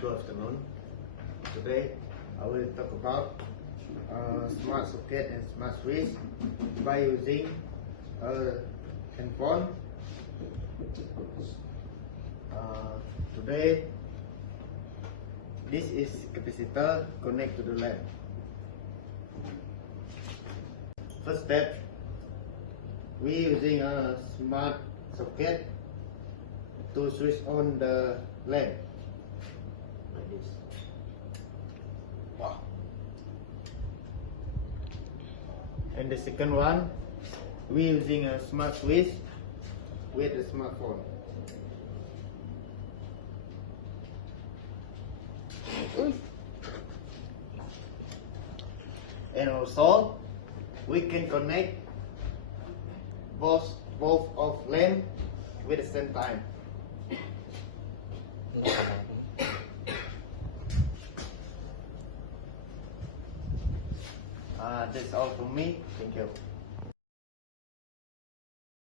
Good afternoon. Today I will talk about smart socket and smart switch by using a handphone. Today this is capacitor connect to the lamp. First step, we using a smart socket to switch on the lamp like this. Wow. And the second one, we using a smart switch with a smartphone. And also we can connect both of lamp with the same time. That's all from me. Thank you.